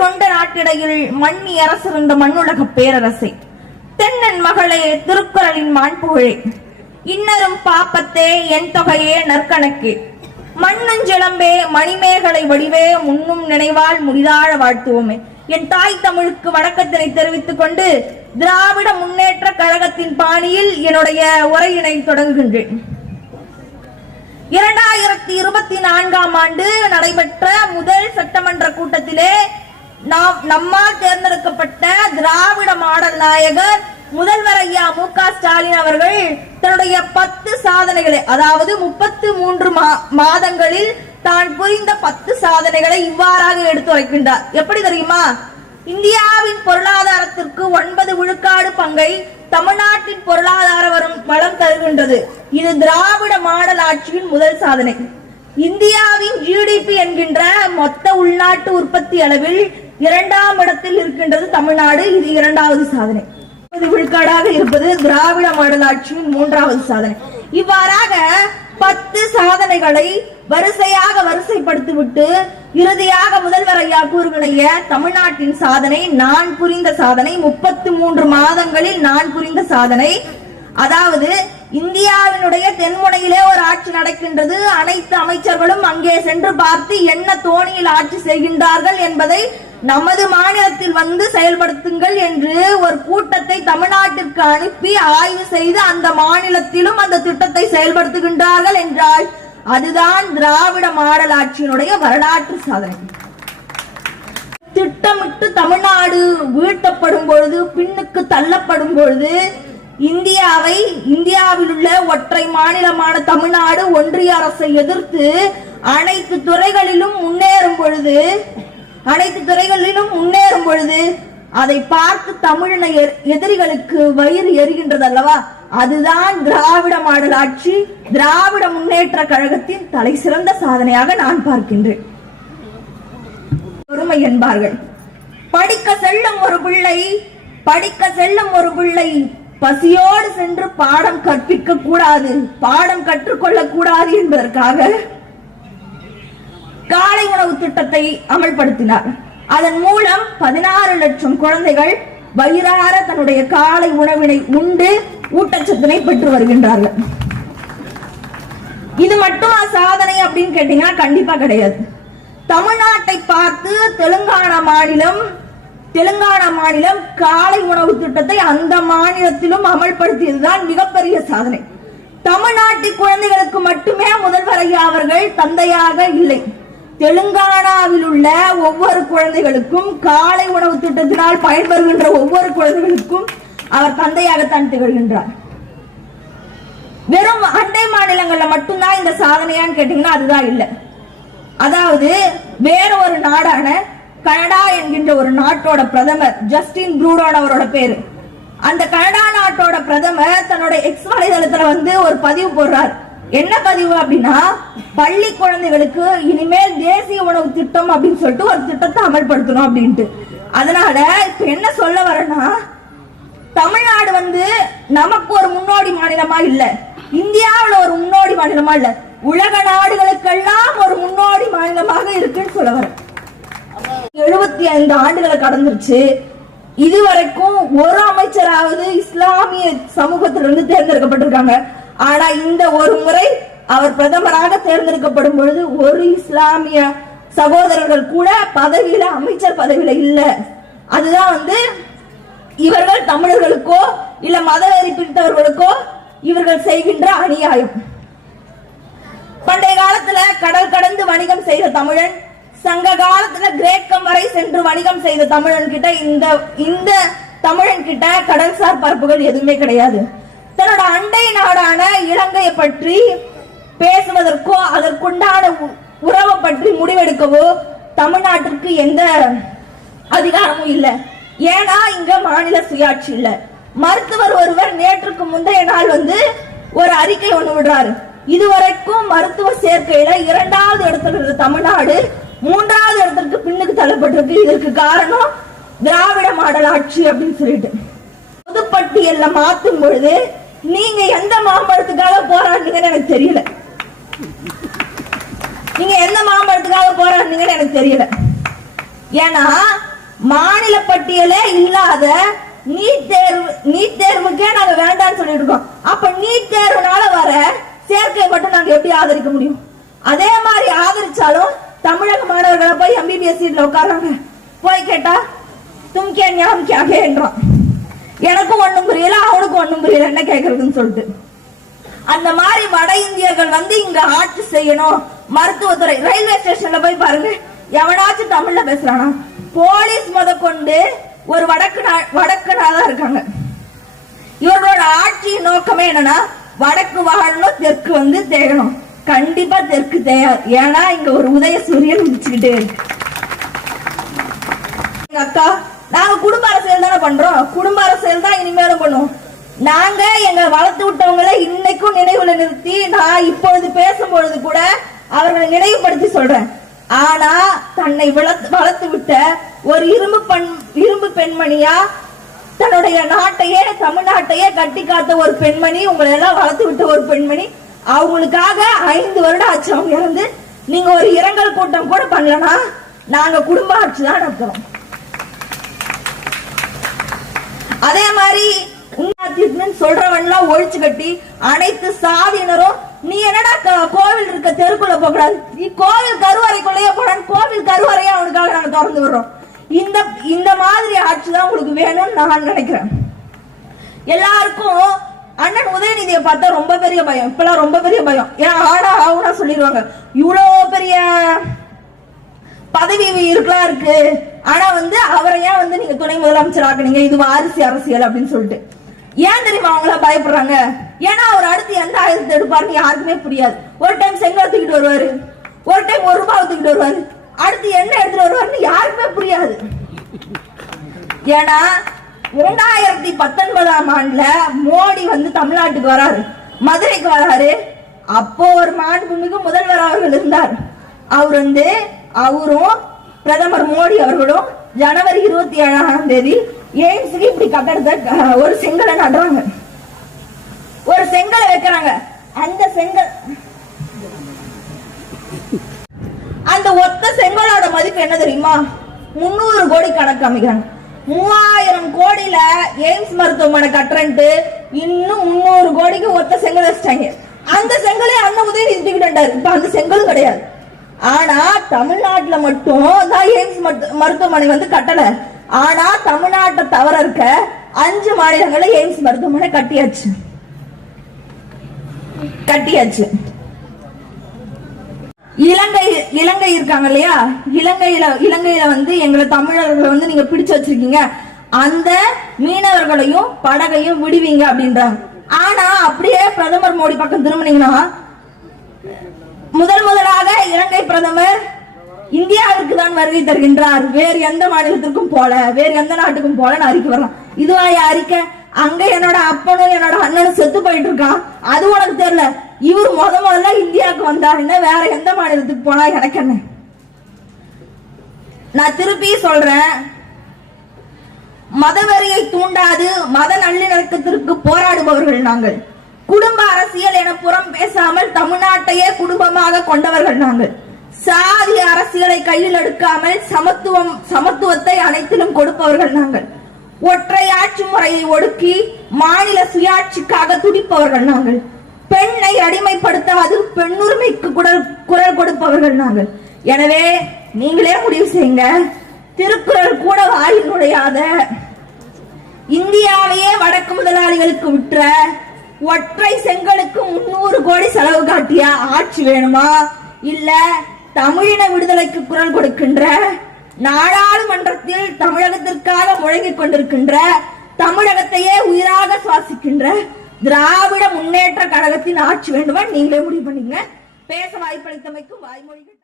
கொண்ட நாட்டிடையில் மண்ணி அரசிருந்த மண்ணுலக பேரரசை, தென்னன் மகளே திருக்குறளின் மாண்புகழே, இன்னரும் பாப்பத்தே என் தொகையே நற்கணக்கே, மண்ணுஞ்சிலம்பே மணிமேகலை வடிவே முன்னும் நினைவால் முடிதாழ வாழ்த்துவோமே. என் தாய் தமிழுக்கு வணக்கத்தினை தெரிவித்துக் கொண்டு திராவிட முன்னேற்ற கழகத்தின் பாணியில் என்னுடைய உரையினை தொடங்குகின்றேன். 2024ஆம் ஆண்டு நடைபெற்ற முதல் சட்டமன்ற கூட்டத்திலே நம்மால் தேர்ந்தெடுக்கப்பட்ட திராவிட மாடல் நாயகர் முதல்வர் ஐயா மு.க. ஸ்டாலின் அவர்கள் தன்னுடைய 10 சாதனைகளை, அதாவது 33 மாதங்களில் தான் புரிந்த 10 சாதனைகளை இவ்வாறாக எடுத்துரைக்கின்றார். எப்படி தெரியுமா? இந்தியாவின் பொருளாதாரத்திற்கு 9 விழுக்காடு பங்கை தமிழ்நாட்டின் பொருளாதார வளம் தருகின்றது. இது திராவிட மாடல் ஆட்சியின் முதல் சாதனை. இந்தியாவின் ஜிடிபி என்கின்ற மொத்த உள்நாட்டு உற்பத்தி அளவில் 2ஆம் இடத்தில் இருக்கின்றது தமிழ்நாடு. இது 2வது சாதனை. 9 விழுக்காடாக இருப்பது திராவிட மாடல் ஆட்சியின் 3வது சாதனை. இவ்வாறாக 10 சாதனைகளை வரிசைப்படுத்திவிட்டு இறுதியாக முதல்வர் ஐயா கூறுகிற தமிழ்நாட்டின் சாதனை, நான் புரிந்த சாதனை, 33 மாதங்களில் நான் புரிந்த சாதனை. அதாவது இந்தியாவினுடைய தென்முனையிலே ஒரு ஆட்சி நடக்கின்றது. அனைத்து அமைச்சர்களும் அங்கே சென்று பார்த்து என்ன தோணியில் ஆட்சி செய்கின்றார்கள் என்பதை நமது மாநிலத்தில் வந்து செயல்படுத்துங்கள் என்று ஒரு கூட்டத்தை தமிழ்நாட்டிற்கு அனுப்பி ஆய்வு செய்து அந்த மாநிலத்திலும் அந்த திட்டத்தை செயல்படுத்துகின்றார்கள் என்றால் அதுதான் திராவிட மாடல் ஆட்சியினுடைய வரலாற்று சாதனை. திட்டமிட்டு தமிழ்நாடு வீழ்த்தப்படும் பொழுது, பின்னுக்கு தள்ளப்படும் பொழுது, இந்தியாவில் உள்ள ஒற்றை மாநிலமான தமிழ்நாடு ஒன்றிய அரசை எதிர்த்து அனைத்து துறைகளிலும் முன்னேறும் பொழுது அதை பார்த்து தமிழின எதிரிகளுக்கு வயிறு எரிகின்றது அல்லவா? அதுதான் திராவிட மாடல் ஆட்சி, திராவிட முன்னேற்ற கழகத்தின் தலை சிறந்த சாதனையாக நான் பார்க்கின்றேன். பொறுமை என்பார்கள். படிக்க செல்லும் ஒரு பிள்ளை பசியோடு சென்று பாடம் கற்பிக்க கூடாது, பாடம் கற்றுக்கொள்ளக் கூடாது என்பதற்காக காலை உணவு திட்டத்தை அமல்படுத்தினார். அதன் மூலம் 16 லட்சம் குழந்தைகள் வயிறார தன்னுடைய காலை உணவினை உண்டு ஊட்டச்சத்தினை பெற்று வருகின்றார்கள். இது மட்டும் சாதனை அப்படின்னு கேட்டீங்கன்னா கண்டிப்பா கிடையாது. தமிழ்நாட்டை பார்த்து தெலுங்கானா மாநிலம் காலை உணவு திட்டத்தை அந்த மாநிலத்திலும் அமல்படுத்தியதுதான் மிகப்பெரிய சாதனை. தமிழ்நாட்டு குழந்தைகளுக்கு மட்டுமே முதல்வர் ஐயா அவர்கள் தந்தையாக இல்லை, தெலுங்கானாவில் உள்ள ஒவ்வொரு குழந்தைகளுக்கும் காலை உணவு திட்டத்தினால் பயன்பெறுகின்ற ஒவ்வொரு குழந்தைகளுக்கும் அவர் தந்தையாகத்தான் திகழ்கின்றார். வெறும் அண்டை மாநிலங்கள்ல மட்டும்தான் இந்த சாதனையான்னு கேட்டீங்கன்னா அதுதான் இல்லை. அதாவது வேற ஒரு நாடான கனடா என்கின்ற ஒரு நாட்டோட பிரதமர் ஜஸ்டின் ட்ரூடோ அவரோட பேரு, அந்த கனடா நாட்டோட பிரதமர் தன்னோட எக்ஸ் வலைதளத்துல வந்து ஒரு பதிவு போடுறார். என்ன பதிவு அப்படின்னா, பள்ளி குழந்தைகளுக்கு இனிமேல் தேசிய உணவு திட்டம் அப்படின்னு சொல்லிட்டு ஒரு திட்டத்தை அமல்படுத்தணும் அப்படின்ட்டு. அதனால இப்ப என்ன சொல்ல வரேன்னா, தமிழ்நாடு வந்து நமக்கு ஒரு முன்னோடி மாநிலமா இல்ல, இந்தியாவில் ஒரு முன்னோடி மாநிலமா இல்ல, உலக நாடுகளுக்கெல்லாம் ஒரு முன்னோடி மாநிலமாக இருக்குன்னு சொல்ல வரேன். 75 ஆண்டுகளை கடந்துருச்சு. இதுவரைக்கும் ஒரு அமைச்சராவது இஸ்லாமிய சமூகத்திலிருந்து தேர்ந்தெடுக்கப்பட்டிருக்காங்க. ஆனா இந்த ஒரு முறை அவர் பிரதமராக தேர்ந்தெடுக்கப்படும் பொழுது ஒரு இஸ்லாமிய சகோதரர்கள் கூட பதவியில, அமைச்சர் பதவியில இல்ல. அதுதான் வந்து இவர்கள் தமிழர்களுக்கோ இல்ல மதவெறி பிடித்தவர்களுக்கோ இவர்கள் செய்கின்ற அநியாயம். பண்டைய காலத்துல கடல் கடந்து வணிகம் செய்த தமிழன், சங்க காலத்துல கிரேக்கம் வரை சென்று வணிகம் செய்த தமிழன் கிட்ட இந்த தமிழன் கிட்ட கடல்சார் பரப்புகள் எதுவுமே கிடையாது. தன்னோட அண்டை நாடான இலங்கையை பற்றி பேசுவதற்கோ அதற்குண்டான உறவை பற்றி முடிவெடுக்கவோ தமிழ்நாட்டிற்கு எந்த அதிகாரமும் இல்லை. ஏன்னா இங்க மாநில சுயாட்சி இல்ல. மருத்துவர் ஒருவர் நேற்றுக்கு முந்தைய நாள் வந்து ஒரு அறிக்கை ஒண்ணு விடுறாரு. இதுவரைக்கும் மருத்துவ சேர்க்கையில 2வது இடத்துல இருந்த தமிழ்நாடு 3வது இடத்திற்கு பின்னுக்கு தள்ளப்பட்டிருக்கு. இதற்கு காரணம் திராவிட மாடல் ஆட்சி அப்படின்னு சொல்லிட்டு பொதுப்பட்டியல்ல மாத்தும் பொழுது நீங்க எந்த மாம்பழத்துக்காக போராடுனீங்கன்னு எனக்கு தெரியல. நீங்க எந்த மாம்பழத்துக்காக போராடுனீங்கன்னு எனக்கு தெரியல. ஏன்னா மாநில பட்டியலே இல்லாத நீட் தேர்வுக்கே நாங்க வேண்டாம்னு சொல்லிட்டு இருக்கோம். அப்ப நீட் தேர்வுனால வர சேர்க்கை மட்டும் நாங்க எப்படி ஆதரிக்க முடியும்? அதே மாதிரி ஆதரிச்சாலும் தமிழக மாணவர்களை போய் எம்பிபிஎஸ் சீட்ல உட்கார்றாங்க. போய் கேட்டா தும் கே ஞாம் கே என்றோம். எனக்கும் ஒண்ணும் புரியல, அவனுக்கும் ஒண்ணும் புரியல, என்ன கேட்கறதுன்னு சொல்லிட்டு. அந்த மாதிரி வட இந்தியர்கள் வந்து இங்க ஆட்சி செய்யணும். மருத்துவத்துறை, ரயில்வே ஸ்டேஷன்ல போய் பாருங்க, எவனாச்சும் தமிழ்ல பேசுறானா? போலீஸ் முத கொண்டு ஒரு வடக்குனாதான் இருக்காங்க. இவர்களோட ஆட்சியின் நோக்கமே என்னன்னா, வடக்கு வாழணும், தெற்கு வந்து தேயணும். கண்டிப்பா தெற்கு தேயாது. ஏன்னா இங்க ஒரு உதய சூரியன் உதிச்சுக்கிட்டே இருக்கு. அக்கா, நாங்க குடும்ப அரசியல் தானே பண்றோம், குடும்ப அரசியல் தான் இனிமேலும் பண்ணுவோம். நாங்க எங்க வளர்த்து விட்டவங்களை இன்னைக்கும் நினைவுல நிறுத்தி, நான் இப்பொழுது பேசும்பொழுது கூட அவர்களை நினைவுபடுத்தி சொல்றேன். ஆனா தன்னை வளர்த்து விட்ட ஒரு இரும்பு பெண்மணியா தன்னுடைய நாட்டையே, தமிழ்நாட்டையே கட்டி காத்த ஒரு பெண்மணி, உங்களை எல்லாம் வளர்த்து விட்ட ஒரு பெண்மணி, அவங்களுக்காக 5 வருடம் ஆச்சு அவங்க இருந்து. நீங்க ஒரு இரங்கல் கூட்டம் கூட பண்ணலனா நாங்க குடும்ப ஆட்சி தான் நடத்துறோம். அதே மாதிரி சொல்றவன்லாம் ஒழிச்சு கட்டி அனைத்து சாதியினரும், நீ என்னடா கோவில் இருக்க தெருக்குள்ள போகக்கூடாது, நீ கோவில் கருவறைக்குள்ளேயே போறான், கோவில் கருவறையே அவனுக்காக நாங்க திறந்து விடுறோம். இந்த மாதிரி ஆட்சி தான் உங்களுக்கு வேணும்னு நான் நினைக்கிறேன். எல்லாருக்கும் அண்ணன் உதயநிதியை பார்த்தா ரொம்ப பெரிய பயம், இப்பெல்லாம் ரொம்ப பெரிய பயம். ஏன்னா ஆனா சொல்லிடுவாங்க, இவ்வளவு பெரிய பதவி இருக்கலாம் இருக்கு, ஆனா வந்து அவரை ஏன் வந்து நீங்க துணை முதலமைச்சர் ஆக்குனீங்க, இது வாரிசு அரசியல் அப்படின்னு சொல்லிட்டு. ஏன் தெரியுமா அவங்கள பயப்படுறாங்க? ஏன்னா அவர் அடுத்து எந்த ஆயுதத்தை எடுப்பாருன்னு யாருக்குமே புரியாது. ஒரு டைம் செங்கல் தூக்கிட்டு வருவாரு, ஒரு டைம் 1 ரூபாய் தூக்கிட்டு வருவாரு, அடுத்து என்ன எடுத்துட்டு வருவாருன்னு யாருக்குமே புரியாது. ஏன்னா 2019ஆம் ஆண்டுல மோடி வந்து தமிழ்நாட்டுக்கு வராரு, மதுரைக்கு வராரு. அப்போ ஒரு மாண்புமிகு முதல்வர் அவர்கள் இருந்தார். அவர் வந்து அவரும் பிரதமர் மோடி அவர்களும் ஜனவரி 27ஆம் தேதி எய்ம்ஸ்க்கு இப்படி கட்டடத்தை ஒரு செங்கலை நடுறாங்க, ஒரு செங்கலை வைக்கிறாங்க. அந்த ஒத்த செங்கலோட மதிப்பு என்ன தெரியுமா? 300 கோடி கணக்கு அமைக்கிறாங்க. 3000 கோடியில எய்ம்ஸ் மருத்துவமனை கட்டுறன்ட்டு இன்னும் 300 கோடிக்கு ஒத்த செங்கல் வச்சிட்டாங்க. அந்த செங்கலே அண்ணன் உதயநிதி தூக்கிட்டாரு. இப்ப அந்த செங்கலும் கிடையாது. ஆனா தமிழ்நாட்டுல மட்டும் தான் எய்ம்ஸ் மருத்துவமனை வந்து கட்டல. ஆனா தமிழ்நாட்டை தவிர இருக்க 5 மாநிலங்கள்ல எய்ம்ஸ் மருத்துவமனை கட்டியாச்சு. இலங்கை இருக்காங்க இல்லையா, இலங்கையில வந்து எங்களை தமிழர்களை வந்து நீங்க பிடிச்சு வச்சிருக்கீங்க, அந்த மீனவர்களையும் படகையும் விடுவீங்க அப்படின்றாங்க. ஆனா அப்படியே பிரதமர் மோடி பக்கம் திரும்பினீங்கன்னா, முதலாக இலங்கை பிரதமர் இந்தியாவிற்கு தான் வருகை தருகின்றார், வேறு எந்த மாநிலத்திற்கும் போல, வேறு எந்த நாட்டுக்கும் போல அறிக்கை வரலாம். இதுவா அறிக்கை? அங்க என்னோட அப்பனும் என்னோட அண்ணனும் செத்து போயிட்டு இருக்கான், அது உனக்கு தெரியல. இவர் முதல்ல இந்தியாவுக்கு வந்தாருன்னா வேற எந்த மாநிலத்துக்கு போனா எனக்கு என்ன? நான் திருப்பி சொல்றேன், மதவெறியை தூண்டாது மத நல்லிணக்கத்திற்கு போராடுபவர்கள் நாங்கள். குடும்ப அரசியல் என புறம் பேசாமல் தமிழ்நாட்டையே குடும்பமாக கொண்டவர்கள் நாங்கள். சாதி அரசியலை கையில் எடுக்காமல் சமத்துவத்தை அனைத்திலும் கொடுப்பவர்கள் நாங்கள். ஒற்றை ஆட்சி முறையை ஒடுக்கி மாநில சுயாட்சிக்காக துடிப்பவர்கள் நாங்கள். பெண்ணை அடிமைப்படுத்தாது பெண்ணுரிமைக்கு குரல் கொடுப்பவர்கள் நாங்கள். எனவே நீங்களே முடிவு செய்யுங்க. திருக்குறள் கூட வாயில் நுழையாத, இந்தியாவையே வடக்கு முதலாளிகளுக்கு விற்ற, ஒற்றை செங்கலுக்கு 300 கோடி செலவு காட்டிய ஆட்சி வேணுமா, இல்ல தமிழின விடுதலைக்கு குரல் கொடுக்கின்ற, நாடாளுமன்றத்தில் தமிழகத்திற்காக முழங்கிக் கொண்டிருக்கின்ற, தமிழகத்தையே உயிராக சுவாசிக்கின்ற திராவிட முன்னேற்ற கழகத்தின் ஆட்சி வேண்டுமா? நீங்களே முடிவு பண்ணீங்க. பேச வாய்ப்பளித்தமைக்கும் வாய்மொழிகள்